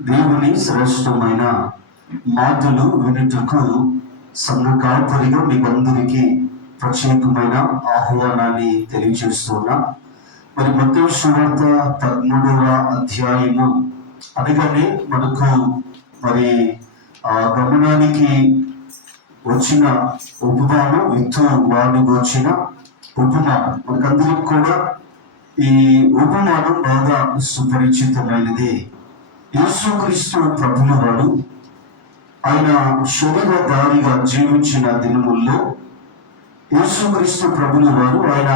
దేవుని శ్రేష్టమైన మాటలు వినుటకు సంఘ కాపరిగా మీకందరికీ ప్రత్యేకమైన ఆహ్వానాన్ని తెలియజేస్తున్నా. మరి మొత్తం సువార్త పదమూడవ అధ్యాయము. అనగానే మనకు మరి ఆ గమనానికి వచ్చిన ఉపమానం విత్తు వాడికి వచ్చిన ఉపమానం. మనకందరికి కూడా ఈ ఉపమానం బాగా సుపరిచితమైనది. యేసుక్రీస్తు ప్రభుల వారు ఆయన శరీరధారిగా జీవించిన దినముల్లో యేసుక్రీస్తు ప్రభుల వారు ఆయన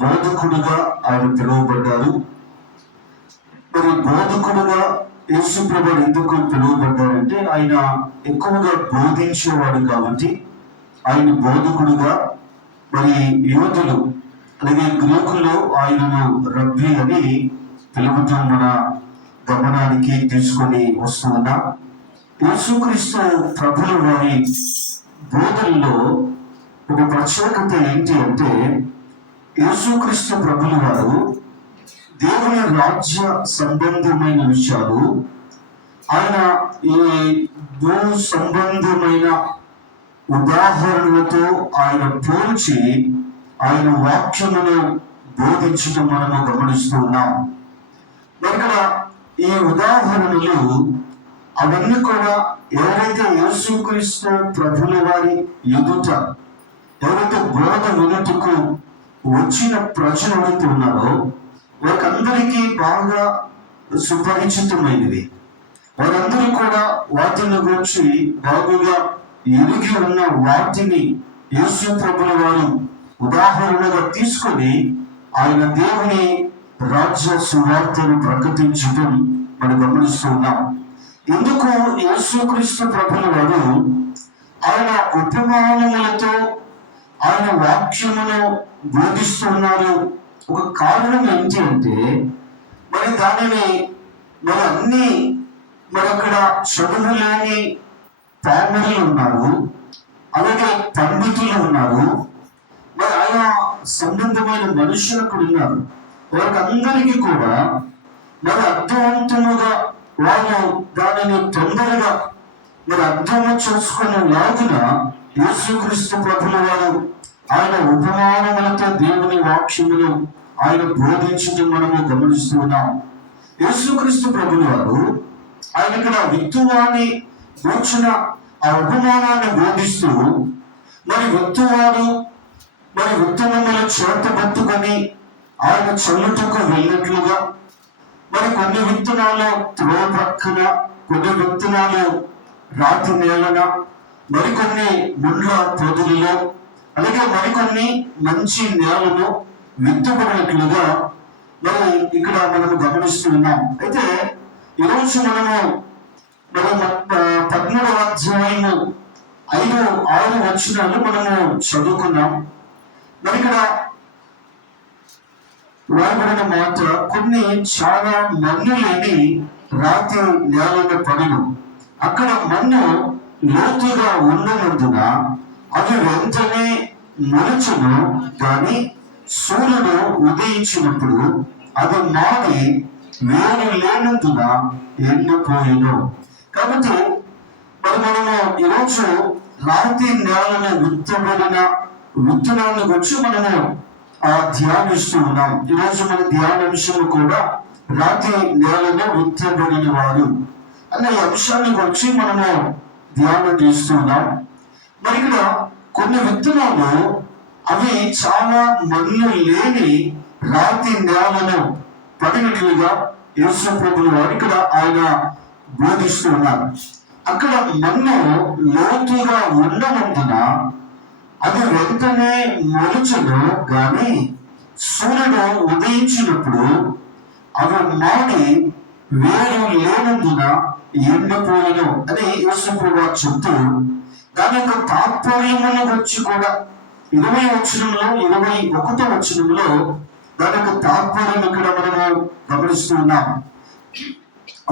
బోధకుడుగా ఆయన పిలువబడ్డారు. మరి బోధకుడుగా యేసు ప్రభు ఎందుకు పిలువబడ్డారంటే ఆయన ఎక్కువగా బోధించేవాడు కాబట్టి ఆయన బోధకుడుగా మరి యువతులు అలాగే గ్రీకుల్లో ఆయనను రబ్బీ అని పిలుపుతూ మన గమనానికి తీసుకొని వస్తున్నా యేసుక్రీస్తు ప్రభుల వారి బోధనలో ఒక ప్రత్యేకత ఏంటి అంటే యేసుక్రీస్తు ప్రభుల వారు దేవుని రాజ్య సంబంధమైన విషయాలు ఆయన ఈ భూ సంబంధమైన ఉదాహరణలతో ఆయన పోల్చి ఆయన వాక్యమును బోధించడం మనము గమనిస్తూ ఉన్నాం. మరి ఇక్కడ ఈ ఉదాహరణలు అవన్నీ కూడా ఎవరైతే యేసుక్రీస్తు ప్రభుల వారి ఎదుట ఎవరైతే బోధ వినుటకు వచ్చిన ప్రజలు ఎవరైతే ఉన్నారో వారికందరికీ బాగా సుపరిచితమైనవి. వారందరూ కూడా వాటిని గురించి బాగుగా ఎరిగి ఉన్న వాటిని యేసు ప్రభుల వారు ఉదాహరణగా తీసుకొని ఆయన దేవుని రాజ్య సువార్తను ప్రకటించడం మనం గమనిస్తున్నాం. ఎందుకు యేసుక్రీస్తు ప్రభుల వారు ఆయన ఉపమానములతో ఆయన వాక్యమును బోధిస్తున్నారు? ఒక కారణం ఏంటి అంటే మరి దానిని మరి అన్ని మరి అక్కడ చదువు లేని ఉన్నారు. అలాగే పండితులు ఉన్నారు. మరి ఆయా సంబంధమైన మనుషులు అక్కడ ఉన్నారు. వారికి కూడా మరి అర్థవంతముగా వాళ్ళు దానిని తొందరగా మరి అర్థం చేసుకున్న లాగున యేసుక్రీస్తు ప్రభుల వారు ఆయన ఉపమానములతో దేవుని వాక్యములు ఆయన బోధించడం మనము గమనిస్తూ ఉన్నాం. యేసుక్రీస్తు ప్రభుల వారు ఆయన ఇక్కడ విత్తువాన్ని కూర్చున్న ఆ ఉపమానాన్ని బోధిస్తూ మరి విత్తువాడు మరి విత్తనముల చేత పట్టుకొని ఆయన చల్లుటకు వెళ్ళినట్లుగా. మరి కొన్ని విత్తనాలు త్రో పక్కన కొన్ని విత్తనాలు రాతి నేలన మరికొన్ని ముండ్ల పొదులలో అలాగే మరికొన్ని మంచి నేలను విత్తుకున్నట్లుగా మనం ఇక్కడ మనం గమనిస్తున్నాం అయితే ఈరోజు మనము మనం పద్మూడవ అధ్యాయము ఐదు ఆరు వచనాలు మనము చదువుకున్నాం. మరి ఇక్కడ రాబడిన మాట కొన్ని చాలా మన్ను లేని రాతి నేలను పడును. అక్కడ మన్ను లోతుగా ఉన్నందున అవి వెంటనే మొలచును కానీ సూర్యుడు ఉదయించినప్పుడు అది మాడి వేరు లేనందున ఎండిపోయిను. కాబట్టి మరి మనము ఈరోజు రాతి నేలను విత్తబడిన విత్తనాన్ని వచ్చి మనము ధ్యానిస్తూ ఉన్నాం. ఈరోజు మన ధ్యానాంశం కూడా రాతి నేలలో విత్తబడిన వాడు అనే ఈ అంశాన్ని మనము ధ్యానం చేస్తున్నాం మరి ఇక్కడ కొన్ని విత్తనాలు అవి చాలా మన్ను లేని రాతి నేలను పడినట్లుగా యేసు ప్రభులు వారు ఇక్కడ ఆయన బోధిస్తూ ఉన్నారు. అక్కడ మన్ను లోతుగా ఉండనందున అది వెంటనే మొలుచును గాని సూర్యుడు ఉదయించినప్పుడు అవి మాడి వేరు లేనందున ఎండిపోయను అని యేసుప్రభు వారు చెప్తూ దాని యొక్క తాత్పర్యమును గురించి కూడా ఇరవై వచనంలో ఇరవై ఒకటో వచనంలో దాని యొక్క తాత్పర్యం ఇక్కడ మనము గమనిస్తూ ఉన్నాం.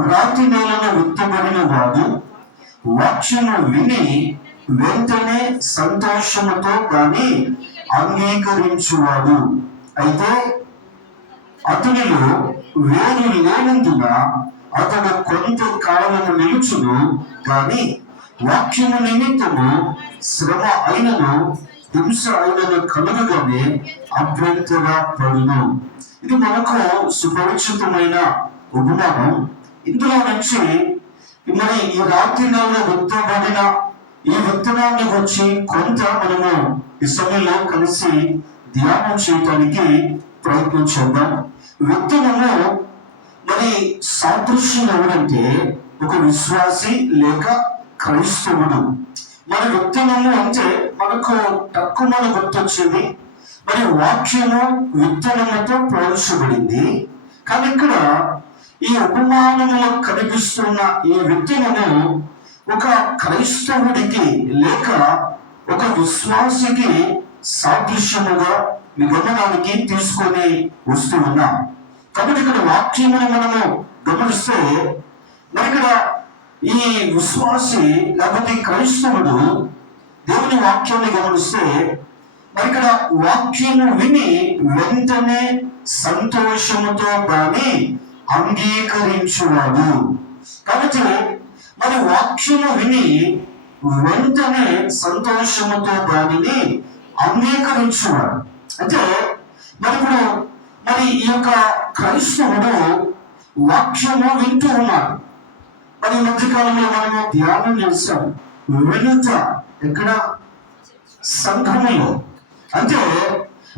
రాత్రి నేలను విత్తబడిన వాడు వాక్యము విని వెంటనే సంతోషముతో దాన్ని అంగీకరించువాడు. అయితే అతనిలో వేరు లేనందున అతడు కొంత కాలము నిలుచును కానీ వాక్యము నిమిత్తము శ్రమ అయినను హింస అయినను కలుగుగానే అభ్యంతర పడును. ఇది మనకు సుపరిచితమైన ఉపమానం. ఇందులో నుంచి మరి ఈ రాత్రి నెలలో విత్తబడిన ఈ విత్తనాన్ని వచ్చి కొంత మనము ఈ సమయంలో కలిసి ధ్యానం చేయటానికి ప్రయత్నం చేద్దాం. విత్తనము మరి సాదృశ్యం ఎవరంటే ఒక విశ్వాసి లేక క్రైస్తవుడు. మన విత్తనము అంటే మనకు తక్కువ మన గుర్తొచ్చింది మరి వాక్యము విత్తనముతో పోల్చబడింది. కానీ ఇక్కడ ఈ ఉపమానములో కనిపిస్తున్న ఈ విత్తనము ఒక క్రైస్తవుడికి లేక ఒక విశ్వాసికి సాదృశ్యముగా మీ గమనానికి తీసుకొని వస్తూ ఉన్నాం. కాబట్టి ఇక్కడ వాక్యమును మనము గమనిస్తే మరి ఇక్కడ ఈ విశ్వాసి లేకపోతే క్రైస్తవుడు దేవుని వాక్యాన్ని గమనిస్తే మరి ఇక్కడ వాక్యము విని వెంటనే సంతోషముతో దాన్ని అంగీకరించువాడు. కాబట్టి మరి వాక్యము విని వెంటనే సంతోషముతో దానిని అంగీకరించువాడు. అంటే మరి ఇప్పుడు మరి ఈ యొక్క క్రైస్తవుడు వాక్యము వింటూ ఉన్నాడు. మరి మధ్యకాలంలో మనము ధ్యానం చేస్తాం. వినుట ఎక్కడ? సంఘములో. అంటే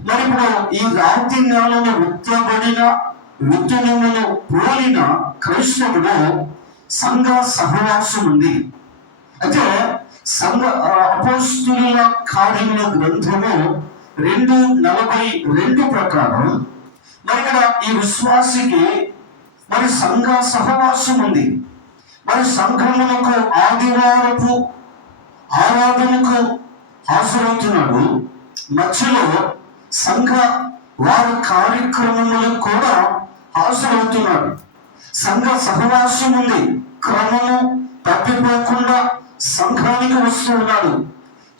మరి ఇప్పుడు ఈ రాత్రి నేలను విత్తబడిన విత్తనములు పోలిన క్రైస్తవుడు సంఘ సహవాసం ఉంది అయితే సంఘ అపోస్తుల కార్యముల గ్రంథము రెండు నలభై రెండు ప్రకారం మరి ఇక్కడ ఈ విశ్వాసికి మరి సంఘ సహవాసం ఉంది మరి సంఘములకు ఆదివారపు ఆరాధనకు హాజరవుతున్నాడు. మధ్యలో సంఘ వారి కార్యక్రమములకు కూడా హాజరవుతున్నాడు. సంఘ సహవాసం ఉంది క్రమము తప్పిపోకుండా సంఘానికి వస్తూ ఉన్నాడు.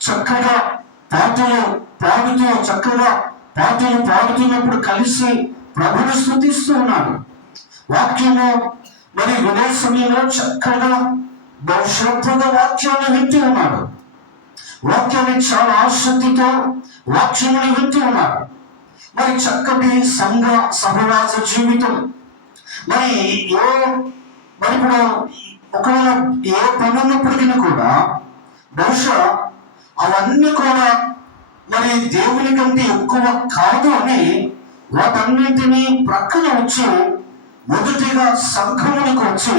చక్కగా పాటలు పాడుతూ చక్కగా పాటలు పాడుతున్నప్పుడు కలిసి ప్రభుని స్థుతిస్తూ ఉన్నాడు. వాక్యము మరి హృదయ సమయంలో చక్కగా బహుశ్రద్ధగా వాక్యాన్ని వింటూ ఉన్నాడు. వాక్యాన్ని చాలా ఆసక్తితో వాక్యముని వింటూ ఉన్నాడు. మరి చక్కటి సంఘ సహవాస జీవితం మరి ఏ మరి ఇప్పుడు ఒకవేళ ఏ పని ఉన్నప్పటికీ కూడా బహుశా అవన్నీ కూడా మరి దేవుని కంటే ఎక్కువ కాదు అని వాటన్నింటినీ ప్రక్కన వచ్చి మొదటిగా సంఘమునికి వచ్చి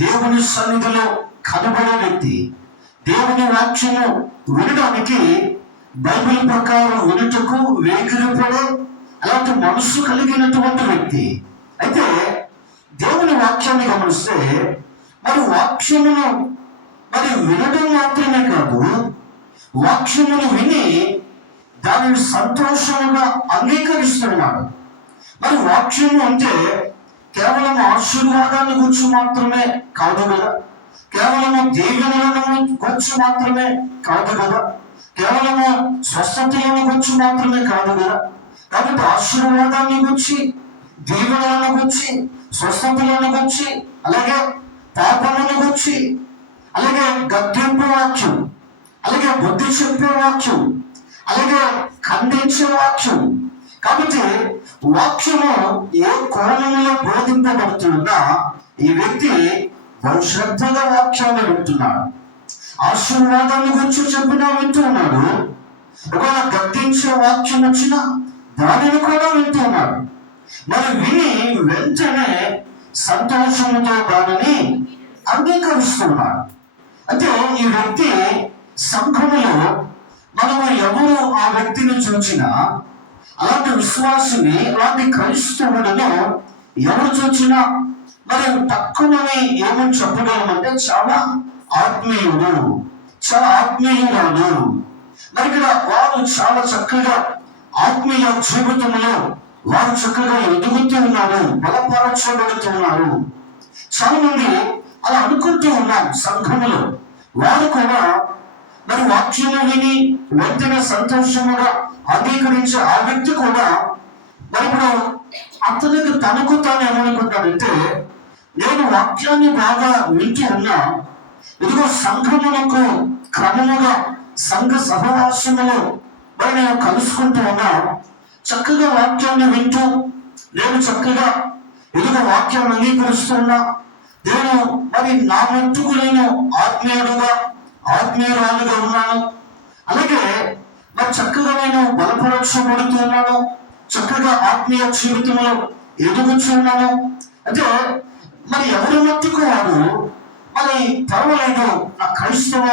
దేవుని సన్నిధిలో కనబడే వ్యక్తి దేవుని వాక్యము వినడానికి బైబిల్ ప్రకారం వినుటకు వేగిరపడే అలాంటి మనస్సు కలిగినటువంటి వ్యక్తి. అయితే దేవుని వాక్యాన్ని గమనిస్తే మరి వాక్యమును మరి వినడం మాత్రమే కాదు వాక్యమును విని దానిని సంతోషముగా అంగీకరిస్తున్నాడు. మరి వాక్యము అంటే కేవలం ఆశీర్వాదాన్ని గురించి మాత్రమే కాదు కదా? కేవలము దీవెనలను గురించి మాత్రమే కాదు కదా? కేవలము స్వస్థతలను గురించి మాత్రమే కాదు కదా? కాబట్టి ఆశీర్వాదాన్ని గురించి దీవెనలను గురించి స్వస్థతలను గుర్చి అలాగే తాపలను గుర్చి అలాగే గద్దెంపు వాక్యం అలాగే బుద్ధి చెప్పే వాక్యం అలాగే ఖండించే వాక్యం. కాబట్టి వాక్యము ఏ కోణంలో బోధింపబడుతుందా ఈ వ్యక్తి బహు శ్రద్ధగా వాక్యాన్ని వింటున్నాడు. ఆశీర్వాదాన్ని గురించి చెప్పినా వింటున్నాడు ఒకవేళ గద్దించే వాక్యం వచ్చినా దానిని కూడా వింటున్నాడు మరి విని వెంటనే సంతోషంతో దానిని అంగీకరిస్తున్నాడు. అంటే ఈ వ్యక్తి సంఘములో మనము ఎవరు ఆ వ్యక్తిని చూచినా అలాంటి విశ్వాసిని అలాంటి క్రైస్తవులను ఎవరు చూచినా మరి తక్కువని ఏమని చెప్పగలమంటే చాలా ఆత్మీయుడు చాలా ఆత్మీయురాలు. మరి ఇక్కడ వారు చాలా చక్కగా ఆత్మీయ జీవితంలో వారు చక్కగా ఎదుగుతూ ఉన్నారు బలపరచబడుతున్నారు. చాలా మంది అలా అనుకుంటూ ఉన్నారు సంఘములో. వారు కూడా మరి వాక్యము విని వెంటనే సంతోషముగా అంగీకరించే ఆ వ్యక్తి కూడా మరి ఇప్పుడు అతనికి తనకు తాను ఏమనుకుంటాడంటే నేను వాక్యాన్ని బాగా వింటూ ఉన్నా ఇదిగో సంఘములకు క్రమముగా సంఘ సహవాసములు మరి నేను కలుసుకుంటూ ఉన్నా చక్కగా వాక్యాన్ని వింటూ నేను చక్కగా ఎదుగు వాక్యాన్ని అంగీకరిస్తున్నా నేను మరి నా మట్టుకు నేను ఆత్మీయుడుగా ఆత్మీయురాలుగా ఉన్నాను. అలాగే మరి చక్కగా నేను బలపరచబడుతూ చక్కగా ఆత్మీయ జీవితంలో ఎదుగుతున్నాను అంటే మరి ఎవరి మట్టుకు వాడు? మరి పర్వాలేదు. నా క్రైస్తవ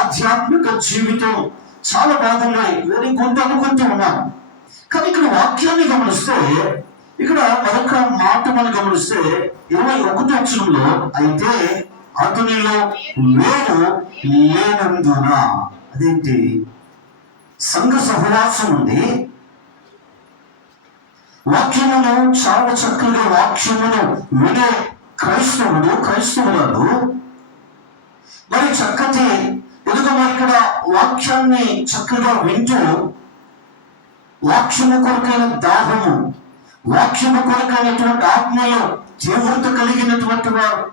ఆధ్యాత్మిక జీవితం చాలా బాగున్నాయి. వెరీ గుడ్ అనుకుంటూ ఉన్నాను. కానీ ఇక్కడ వాక్యాన్ని గమనిస్తే ఇక్కడ మరొక మాట మనం గమనిస్తే ఇరవై ఒకటి అక్షరంలో అయితే అతనిలో వేరు లేనందున అదేంటి? సంఘ సహవాసం ఉంది. వాక్యమును చాలా చక్కగా వాక్యమును వినే క్రైస్తవుడు క్రైస్తవులను మరి చక్కటి ఎదుగు మరి ఇక్కడ వాక్యాన్ని చక్కగా వింటూ వాక్యము కొరకైన దాహము వాక్యము కొరకైనటువంటి ఆత్మలో తీవ్రత కలిగినటువంటి వారు.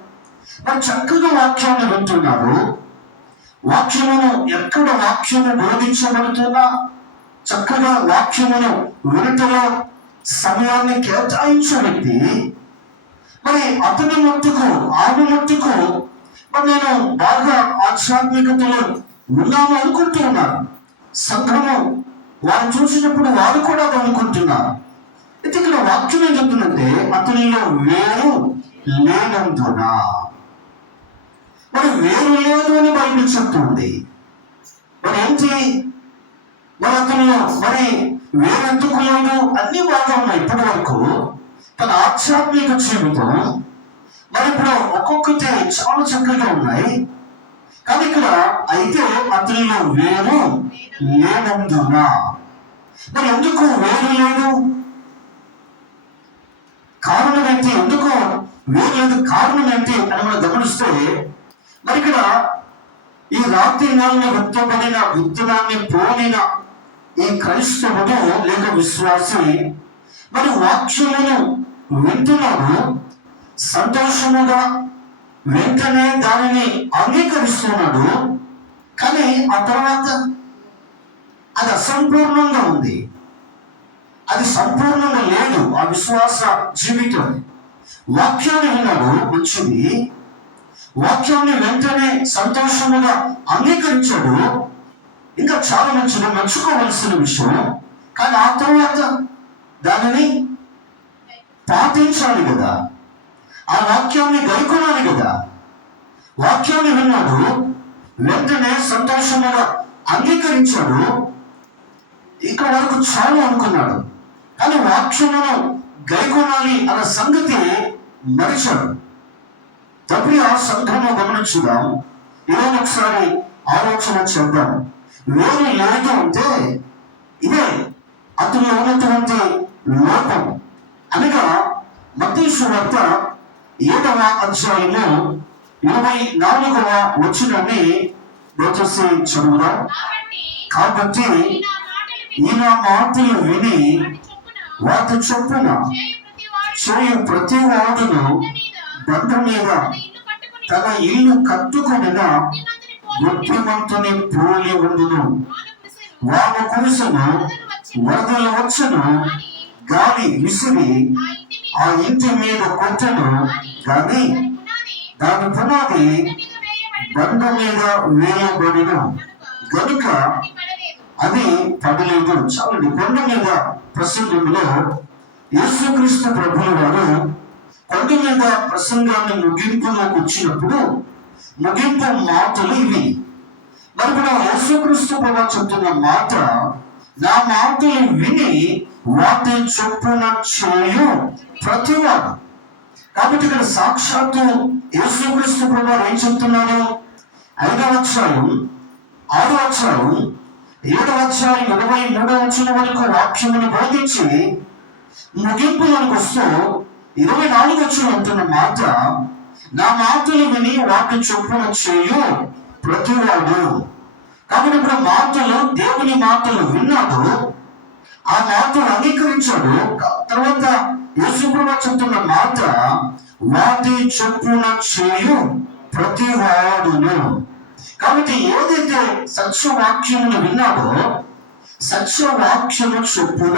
మరి చక్కగా వాక్యాన్ని వింటున్నారు. వాక్యమును ఎక్కడ వాక్యము బోధించబడుతున్నా చక్కగా వాక్యమును వినటలో సమయాన్ని కేటాయించే వ్యక్తి. మరి అతని మట్టుకు ఆమె మట్టుకు మరి నేను బాగా ఆధ్యాత్మికతలో ఉన్నాము అనుకుంటూ ఉన్నాను సంఘము వారు చూసినప్పుడు వారు కూడా అది అయితే ఇక్కడ వాక్యం ఏం చెప్తుందంటే అతనిలో వేరు లేనందున. మరి వేరు లేదు అని బైబిల్ చెప్తుంది. మరి ఏంటి? మరి అతనిలో మరి వేరెందుకు లేదు? అన్ని బాగా ఉన్నాయి ఇప్పటి వరకు. తన ఆధ్యాత్మిక జీవితం మరి ఇప్పుడు ఒక్కొక్కటి చాలా చక్కగా ఉన్నాయి. కానీ ఇక్కడ అయితే అతనిలో వేరు లేనందున మరి ఎందుకు వేరు లేదు? కారణం ఏంటి ఎందుకు వేరు లేదు? కారణం ఏంటి అని మనం గమనిస్తే మరి ఇక్కడ ఈ రాత్రి నాలుగు విత్తబడిన విత్తనాన్ని పోలిన ఈ క్రైస్తవుడు లేక విశ్వాసి మరి వాక్యమును వింటున్నాడు సంతోషముగా వెంటనే దానిని అంగీకరిస్తున్నాడు. కానీ ఆ తర్వాత అది అసంపూర్ణంగా ఉంది. అది సంపూర్ణంగా లేదు. ఆ విశ్వాస జీవితం. వాక్యాన్ని విన్నాడు మంచిది. వాక్యాన్ని వెంటనే సంతోషముగా అంగీకరించాడు. ఇంకా చాలా మంచిది మెచ్చుకోవలసిన విషయం. కానీ ఆ తర్వాత దానిని పాటించాలి కదా. ఆ వాక్యాన్ని గైకొనాలి కదా. వాక్యాన్ని విన్నాడు వెంటనే సంతోషముగా అంగీకరించాడు. ఇక్కడ వరకు చాలు అనుకున్నాడు. కానీ వాక్యమును గైకొనాలి అన్న సంగతి మరిచాడు. తప్పి ఆ సంఘము గమనించుదాం. ఈరోజు ఒకసారి ఆలోచన చేద్దాం. వేరు లేదు అంటే ఇదే అతను ఉన్నటువంటి లోపం. అనగా మతీసు వార్త ఏడవ అధ్యాయము ఇరవై నాలుగవ వచ్చినని దయచేసి చదువుదాం. కాబట్టి ఈయన మాటలు విని వాటి చొప్పున చేయు ప్రతి వాడును బండ మీద తన ఇల్లు కట్టుకొనిన బుద్ధిమంతుని పోలి ఉండును. వాన కురుసను వరదలు వచ్చును గాలి విసిరి ఆ ఇంటి మీద కొట్టను కానీ దాని పునాది బండ మీద వేయబడిన. గనుక అది పడలేదు. చాలండి. కొండ మీద ప్రసంగంలో యేసుక్రీస్తు ప్రభుల వారు కొండ మీద ప్రసంగాన్ని ముగింపులోకి వచ్చినప్పుడు ముగింపు మాటలు ఇవి. మరి ఇప్పుడు యేసుక్రీస్తు ప్రభు చెప్తున్న మాట నా మాటలు విని వాటి చొప్పున చేయు. ప్రతివాడు. కాబట్టి ఇక్కడ సాక్షాత్తు యేసుక్రీస్తు ప్రభు ఏం చెప్తున్నారు ఐదవ అక్షరం ఆరు అక్షరం ఏడవ అక్షరం ఇరవై మూడవ అక్షరం వరకు వాక్యమును బోధించి ముగింపులకు వస్తూ ఇరవై నాలుగు వచ్చిన అంటున్న మాట నా మాటలు విని వాటి చొప్పున చేయు ప్రతివాడు. కాబట్టి ఇప్పుడు మాటలు దేవుని మాటలు విన్నాడు ఆ మాటలు అంగీకరించాడు. తర్వాత యేసుప్రభు చెప్తున్న మాట వాటి చొప్పున చేయు ప్రతి వాడును కాబట్టి ఏదైతే సత్యవాక్యమును విన్నాడో సత్యవాక్యము చొప్పున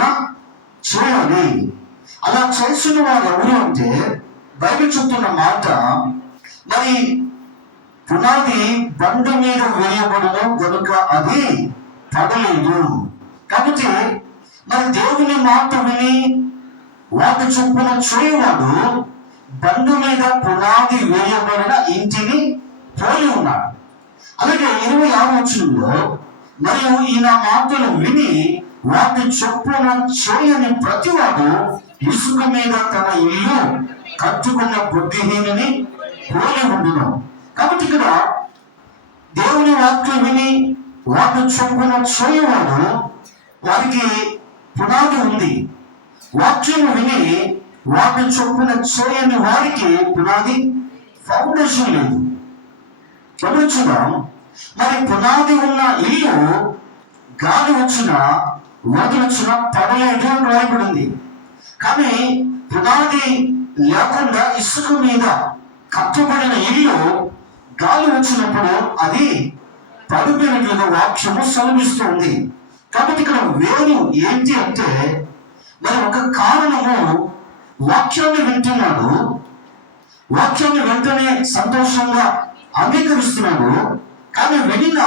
చేయాలి. అలా చేసిన వారు ఎవరు అంటే బయట చెప్తున్న మాట మరి పునాది బండ మీద వేయబడను కనుక అది పడలేదు. కాబట్టి మరి దేవుని మాట విని వాటి చొప్పున చేయవాడు బండు మీద పునాది వేయబడిన ఇంటిని పోలి ఉన్నాడు. అలాగే ఇరవై ఆరు వచ్చిందో మరియు ఈయన మాటలు విని వాటి చొప్పున చేయని ప్రతివాడు ఇసుక మీద తన ఇల్లు కట్టుకున్న బుద్ధిహీనని పోలి ఉండును. కాబట్టి ఇక్కడ దేవుని వాక్యం విని వాటి చొప్పున చేయవాడు వారికి పునాది ఉంది. వాక్యం విని వాటి చొప్పున చేయని వారికి పునాది ఫౌండేషన్ లేదు. గమనించుదాం. మరి పునాది ఉన్న ఇల్లు గాలి వచ్చిన వరద వచ్చిన పడలేదు అని రాయబడింది. కానీ పునాది లేకుండా ఇసుక మీద కట్టబడిన ఇల్లు గాలి వచ్చినప్పుడు అది పడిపోయినట్లుగా వాక్యము సెలవిస్తుంది కాబట్టి ఇక్కడ వేరు ఏంటి అంటే మరి ఒక కారణము వాక్యాన్ని వింటున్నాడు వాక్యాన్ని వెంటనే సంతోషంగా అంగీకరిస్తున్నాడు కానీ వెళ్ళిన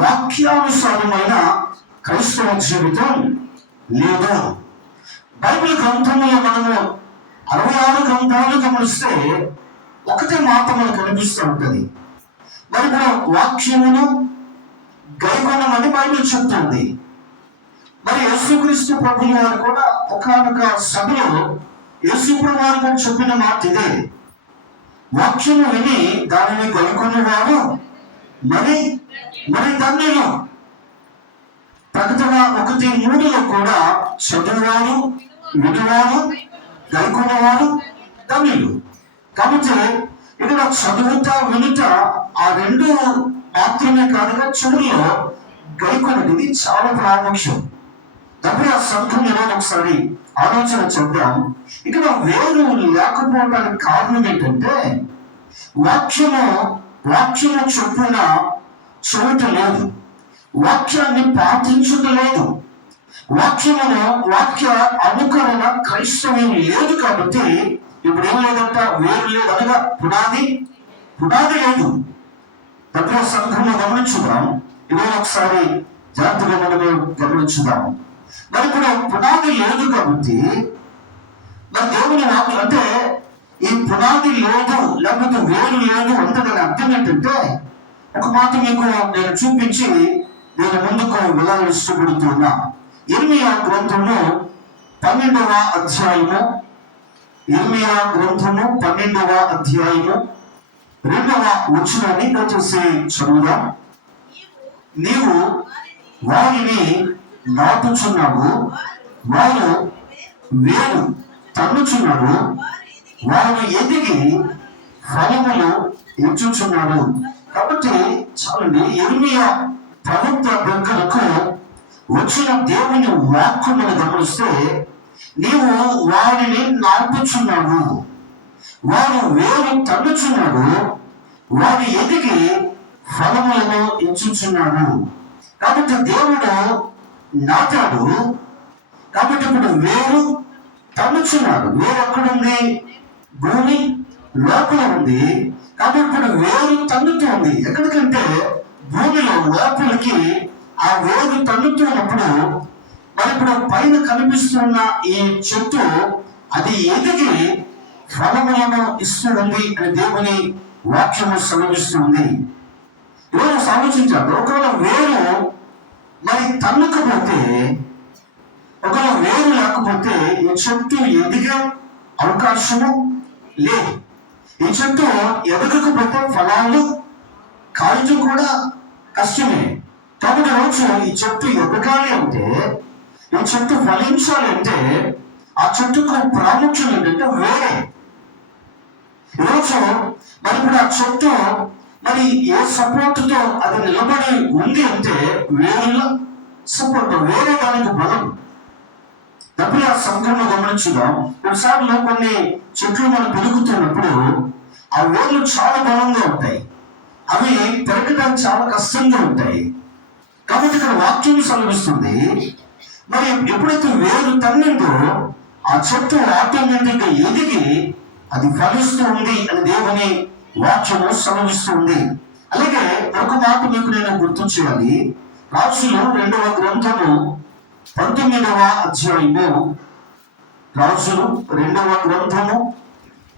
వాక్యానుసారమైన క్రైస్తవ జీవితం లేదు బైబిల్ గ్రంథంలో మనము అరవై ఆరు గ్రంథాలు గమనిస్తే ఒకటే మాట మనకు కనిపిస్తూ ఉంటుంది. మరి మనం వాక్యమును గైకొనమని బైబిల్ చెప్తుంది. మరి యేసుక్రీస్తు ప్రభుల వారు కూడా ఒకనొక సభలో యేసుప్రభు వారు కూడా చెప్పిన మాట ఇదే. వాక్యము విని దానిని గైకొన్నవారు మరి మరి ధన్యులు ప్రకటన ఒకటి మూడులో కూడా చదువువారు వినువారు గైకొన్నవారు ధన్యులు కాబట్టి ఇక్కడ చదువుట వినుట ఆ రెండు మాత్రమే కాదుగా చెవుల్లో గైకొనది చాలా ప్రాముఖ్యం. డబ్బు ఆ సంఘం ఎలా ఒకసారి ఆలోచన చేద్దాం. ఇక్కడ వేరు లేకపోవడానికి కారణం ఏంటంటే వాక్యము వాక్యము చొప్పున చూడట లేదు. వాక్యాన్ని పాటించుట లేదు వాక్యమును వాక్య అనుకరణ క్రైస్తవం లేదు కాబట్టి ఇప్పుడు ఏం లేదంట? వేరు లేదు అనగా పునాది. పునాది లేదు. డబ్బుల సంఘంలో గమనించుదాం. ఇవాళ ఒకసారి జాగ్రత్తగా మనము గమనించుదాము మరి ఇప్పుడు పునాది లేదు కాబట్టి మరి దేవుని వాక్యం అంటే ఈ పునాది లేదు లేకపోతే వేరు లేదు అంటే దాని అర్థం ఏంటంటే ఒక మాట మీకు నేను చూపించి నేను ముందుకు వెళ్ళాలని ఇష్టపడుతున్నా ఇర్మియా గ్రంథము పన్నెండవ అధ్యాయము. ఇర్మియా గ్రంథము పన్నెండవ అధ్యాయము. రెండవ వచనాన్ని దయచేసి చదువుదాం. నీవు వారిని నాటుచున్నావు వారు వేరు తన్నుచున్నాడు. వారు ఎదిగి ఫలములు ఇచ్చుచున్నాడు. కాబట్టి చాలండి ఎర్మియ ప్రభుత్వ దగ్గరకు వచ్చిన దేవుని వాక్కులను గమనిస్తే నీవు వారిని నాటుచున్నావు వారు వేరు తన్నుచున్నాడు. వారు ఎదిగి ఫలములను ఇచ్చుచున్నాడు. కాబట్టి దేవుడు నాటాడు. కాబట్టి ఇప్పుడు వేరు తన్నుచున్నాడు వేరు ఎక్కడుంది భూమి లోపల ఉంది. కాబట్టి ఇప్పుడు వేరు తన్నుతుంది ఎక్కడికంటే భూమిలో లోపలికి ఆ వేరు తన్నుతున్నప్పుడు మరి ఇప్పుడు పైన కనిపిస్తున్న ఈ చెట్టు అది ఎదిగి ఫలములను ఇస్తూ ఉంది అని దేవుని వాక్యము సెలవిస్తుంది ఈరోజు ఆలోచించారు ఒకవేళ వేరు మరి తన్నుకపోతే ఒకవేళ వేరు లేకపోతే ఈ చెట్టు ఎదిగే అవకాశము లేదు. ఈ చెట్టు ఎదగకపోతే ఫలాలు కాయటం కూడా కష్టమే. కాబట్టి రోజు ఈ చెట్టు ఎదగాలి అంటే ఈ చెట్టు ఫలించాలి అంటే ఆ చెట్టుకు ప్రాముఖ్యం ఏంటంటే వేరే. ఈరోజు మరి ఇప్పుడు ఆ చెట్టు మరి ఏ సపోర్ట్తో అది నిలబడి ఉంది అంటే వేరులో సపోర్ట్ వేరే దానికి బలం. డబ్బులు ఆ సంఘంలో గమనించుదాం. ఒకసారి కొన్ని చెట్లు మనం పెరుగుతున్నప్పుడు ఆ వేర్లు చాలా బలంగా ఉంటాయి. అవి పెరగడానికి చాలా కష్టంగా ఉంటాయి. కాబట్టి ఇక్కడ వాక్యం సెలవిస్తుంది. మరి ఎప్పుడైతే వేరు తన్నిందో ఆ చెట్టు ఆటోమేటిక్గా ఎదిగి అది ఫలిస్తూ ఉంది అని దేవుని వాక్యము సెలవిస్తుంది అలాగే ఒక మాట మీకు నేను గుర్తు చేయాలి. రాజులు రెండవ గ్రంథము పంతొమ్మిదవ అధ్యాయము. రాజులు రెండవ గ్రంథము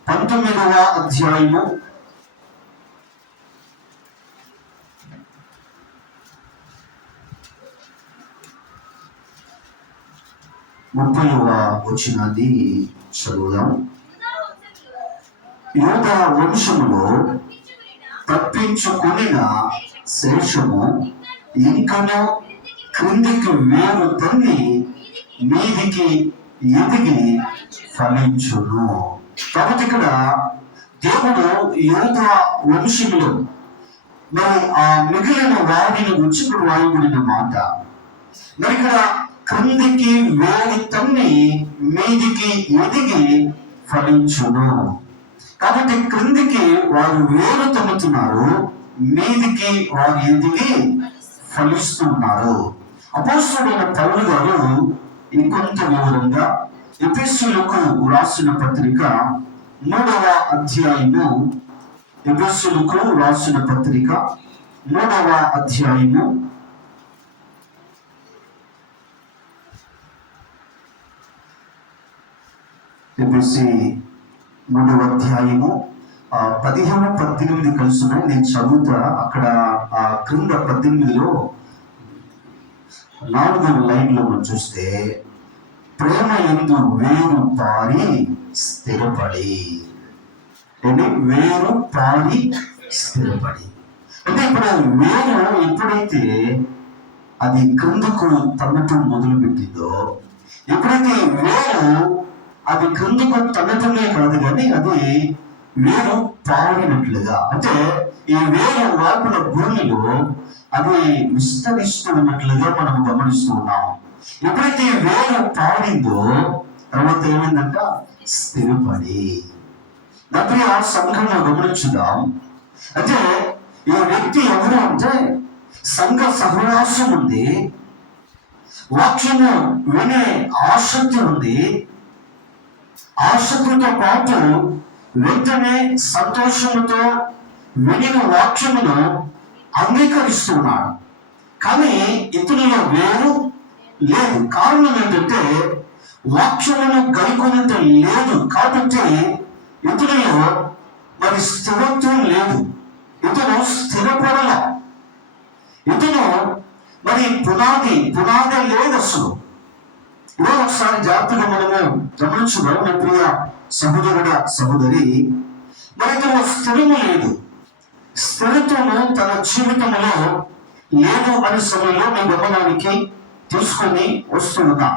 పంతొమ్మిదవ అధ్యాయము. ముప్పైవ వచ్చినది చదువుదాం. యువత వంశములో తప్పించుకునిన శేషము ఇంకను క్రిందికి వేరు తన్ని మీదికి ఎదిగి ఫలించును. కాబట్టి ఇక్కడ దేవుడు యూద వంశములు మరి ఆ మిగిలిన వారిని గురించి ఇప్పుడు మాట. మరి ఇక్కడ క్రిందికి వేడి తన్ని మీదికి ఎదిగి ఫలించును. కాబట్టి క్రిందికి వారు వేరు తమ్ముతున్నారు మీదికి వారు ఎదిగి ఫలిస్తున్నారు. అపోస్తుడైన పౌరు గారు ఇంకొంత వివరంగా ఎపిస్సులకు రాసిన పత్రిక మూడవ అధ్యాయము ఎపిస్సులకు రాసిన పత్రిక మూడవ అధ్యాయము. ఎపిసి మూడవ అధ్యాయము పదిహేను పద్దెనిమిది కలుస్తున్నాయి నేను చదువుతా అక్కడ ఆ క్రింద పద్దెనిమిదిలో నాలుగవ లైన్లో మనం చూస్తే ప్రేమ ఎందు వేరు పారి స్థిరపడి. అంటే వేరు పారి స్థిరపడి. అంటే ఇప్పుడు వేరు ఎప్పుడైతే అది క్రిందకు తన్నటం మొదలు పెట్టిందో ఎప్పుడైతే వేరు అది క్రిందకు తన్నటమే కాదు కానీ అది వేరు తాగినట్లుగా. అంటే ఈ వేరు వాపుల భూమిలో అది విస్తరిస్తున్నట్లుగా మనం గమనిస్తున్నాం ఎప్పుడైతే వేరు పాడిందో తర్వాత ఏమైందంట? స్థిరపడి. దాని ఆ సంఘంలో గమనించుదాం. అంటే ఈ వ్యక్తి ఎవరు అంటే సంఘ సహవాసం ఉంది వాక్యము వినే ఆసక్తి ఉంది ఆసక్తితో పాటు వెంటనే సంతోషముతో వినిన వాక్యమును అంగీకరిస్తున్నాడు కానీ ఇతనిలో వేరు లేదు. కారణం ఏంటంటే వాక్యమును గైకొనంత లేదు కాబట్టి ఇతనిలో మరి స్థిరత్వం లేదు. ఇతను స్థిరపడల. ఇతను మరి పునాది పునాది లేదు అసలు. ఇదో ఒకసారి జాగ్రత్తగా మనము గమనించుదాం ప్రియ సహోదరుడ సహోదరి. మరి స్థిరము లేదు. స్థిరత్వము తన జీవితంలో లేదు అనే సమయంలో మీ గమనానికి తీసుకొని వస్తున్నా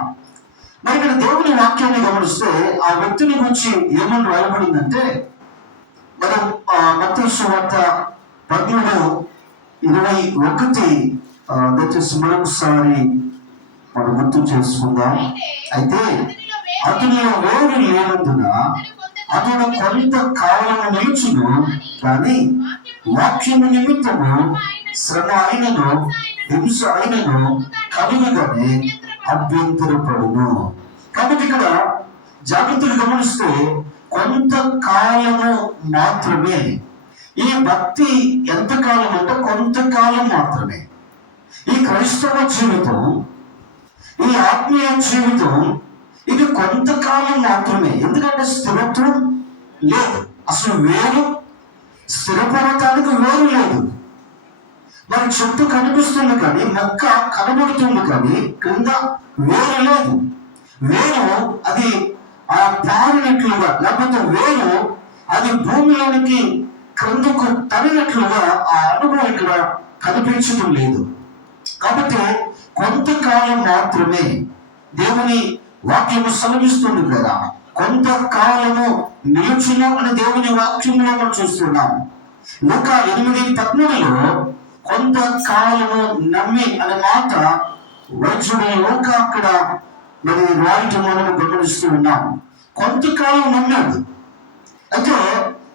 మరి ఇక్కడ దేవుని వాక్యాన్ని గమనిస్తే ఆ వ్యక్తిని గురించి ఏమని రాయబడిందంటే మనం మత వార్త పద్మూడు ఇరవై ఒకటి ఆ, దయచేసి మరొకసారి మనం గుర్తు చేసుకుందాం. అయితే అతని వేరు లేనందున అతడు కొంత కాలము నిలుచును కానీ వాక్యము నిమిత్తము శ్రమ అయినను హింస అయినను కలుగుదని అభ్యంతరపడును. కాబట్టి ఇక్కడ జాగ్రత్తలు గమనిస్తే కొంత కాలము మాత్రమే. ఈ భక్తి ఎంతకాలం అంటే కొంతకాలం మాత్రమే. ఈ క్రైస్తవ జీవితం ఈ ఆత్మీయ జీవితం ఇది కొంతకాలం మాత్రమే. ఎందుకంటే స్థిరత్వం లేదు. అసలు వేరు స్థిరపడటానికి వేరు లేదు. మరి చెట్టు కనిపిస్తుంది కానీ మొక్క కనబడుతుంది కానీ కింద వేరు లేదు. వేరు అది ఆ పారినట్లుగా లేకపోతే వేరు అది భూమిలోనికి క్రిందకు తగినట్లుగా ఆ అనుభవం ఇక్కడ కనిపించడం లేదు. కాబట్టి కొంతకాలం మాత్రమే దేవుని వాక్యము సెలవిస్తుంది కదా. కొంతకాలము నిలుచును అని దేవుని వాక్యంలో మనం చూస్తున్నాం ఒక ఎనిమిది పద్మూడులో కొంతకాలము నమ్మి అనే మాట వైద్యుడు లోక అక్కడ మరి రాయటం మనం గమనిస్తూ ఉన్నాం కొంతకాలం నమ్మాడు. అయితే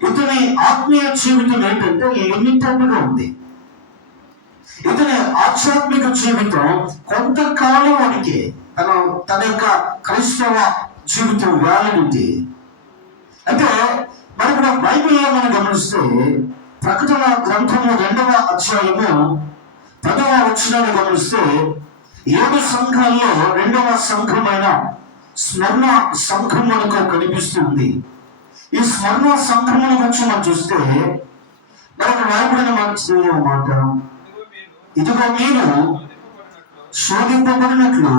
ఇతని ఆత్మీయ జీవితం ఏంటంటే లిమిటెడ్గా ఉంది. ఇతని ఆధ్యాత్మిక జీవితం కొంతకాలం వరకే తన తన యొక్క క్రైస్తవ జీవితం వ్యాలిడిటీ అంటే మరి కూడా బైబిల్లో మనం గమనిస్తే ప్రకటన గ్రంథము రెండవ అధ్యాయము పదవ వచ్చినాన్ని గమనిస్తే ఏడు సంఘాల్లో రెండవ సంఘమైన స్మరణ సంఘం మనకు కనిపిస్తుంది. ఈ స్మరణ సంఘముల గురించి మనం చూస్తే మనకు రాయబడిన మాట మాట ఇదిగో మీరు శోధింపబడినట్లు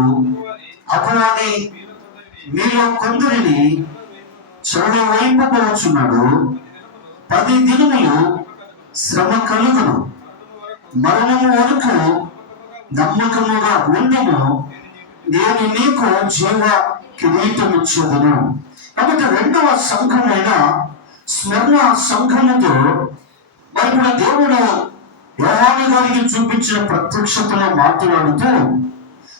అపవాది మీలో కొందరిని చెడు వైపుపోవచ్చున్నాడు పది దినములు శ్రమ కలుగును. మరణము వరకు నమ్మకముగా ఉండము. నేను నీకు జీవ కిరీటమిచ్చేదను కాబట్టి రెండవ సంఘమైన స్మరణ సంఘముతో మరి కూడా దేవుడు యోహాను గారికి చూపించిన ప్రత్యక్షతలో మాట్లాడుతూ